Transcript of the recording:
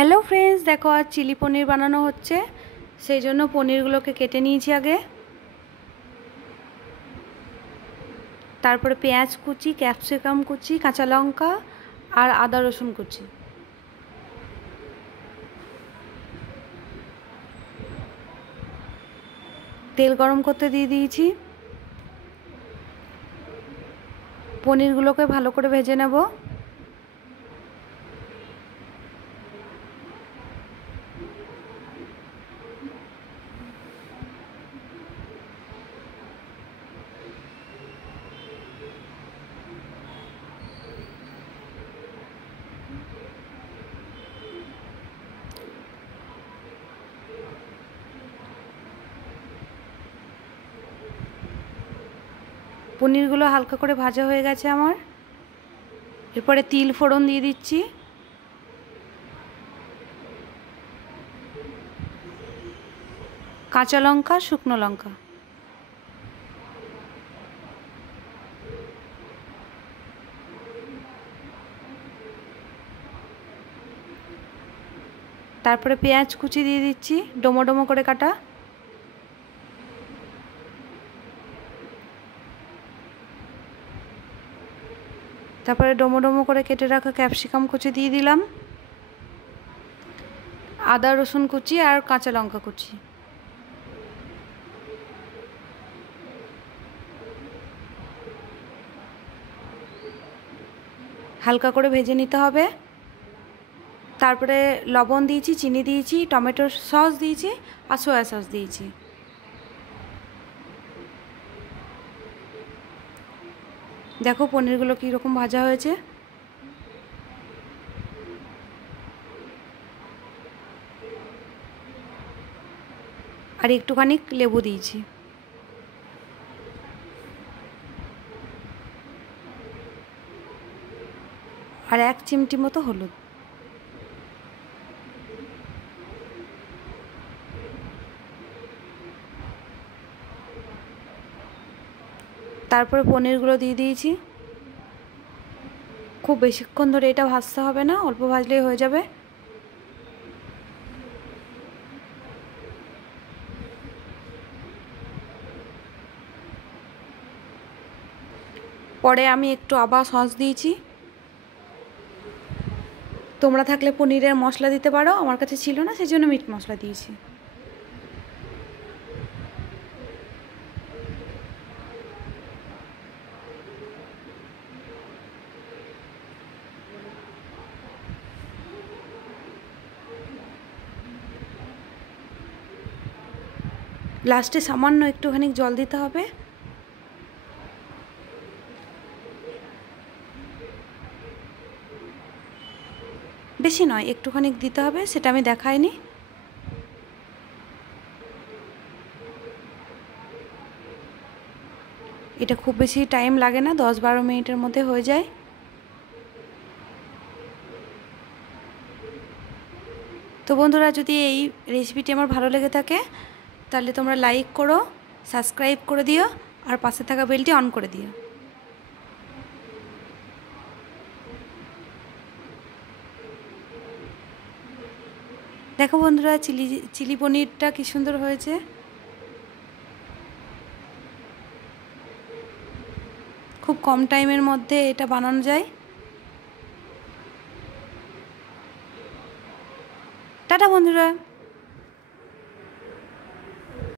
Hello friends, देखो आज chilli paneer बनानो होच्छे। सेई जोन्नो पनीरगुलोके केटे निয়েছি आगे। तारपरे पेঁয়াজ कुचि, ক্যাপসিকাম कुचि, काँचा लंका और आदा रसुन कुचि। तेल गरम करते दिए दिয়েছি। पनीरगुलोके भालो करे भेजे नेब। पनीरगुलो हालका करे भाजा हो गेछे आमार। एरपरे तिल फोड़न दिए दिচ্ছি। काँचा लंका, शुकनो लंका। तारपरे पेঁয়াজ कुचि दिए दिচ্ছি डोमो डोमो करे काटा। तारपरे डोमो डोमो करे केटे राखा ক্যাপসিকাম कुचि दिए दिलाम। आदा रसुन कुचि और काँचा लंका कुचि। हालका करे भेजे निते होबे। तारपरे लवण दिएছি, चिनी दिएছি, टमेटो सस दिएছি और सोया सस दिएছি। देखो पनीरगुलो की रकम भाजा হয়েছে। और एकटूखानी लेबू दिएছি। और एक चिमटी मतो हलुद। तारपरे पनीरगुलो दिए दिएছি। खूब बेशिक्षण धरे एटा भाजते होबे ना, अल्प भाजलेই হয়ে যাবে। পরে আমি একটু আবার সস দিয়েছি। তোমরা থাকলে পনিরের মশলা দিতে পারো, আমার কাছে ছিল না সেজন্য মিট মশলা দিয়েছি। लास्टे सामान्य एकटूखानी जल दीते होबे। बेशी नय, एकटूखानी दीते होबे, सेटा आमी देखाइनी। এটা খুব বেশি টাইম লাগে না, 10-12 মিনিটের মধ্যে হয়ে যায়। তো বন্ধুরা, যদি এই রেসিপিটি আমার ভালো লেগে থাকে তাহলে তোমরা লাইক করো, সাবস্ক্রাইব করে দিও আর পাশে থাকা বেলটি অন করে দিও। দেখো বন্ধুরা, চিলি পনিরটা কি সুন্দর হয়েছে। খুব কম টাইমের মধ্যে এটা বানানো যায়। টাটা বন্ধুরা।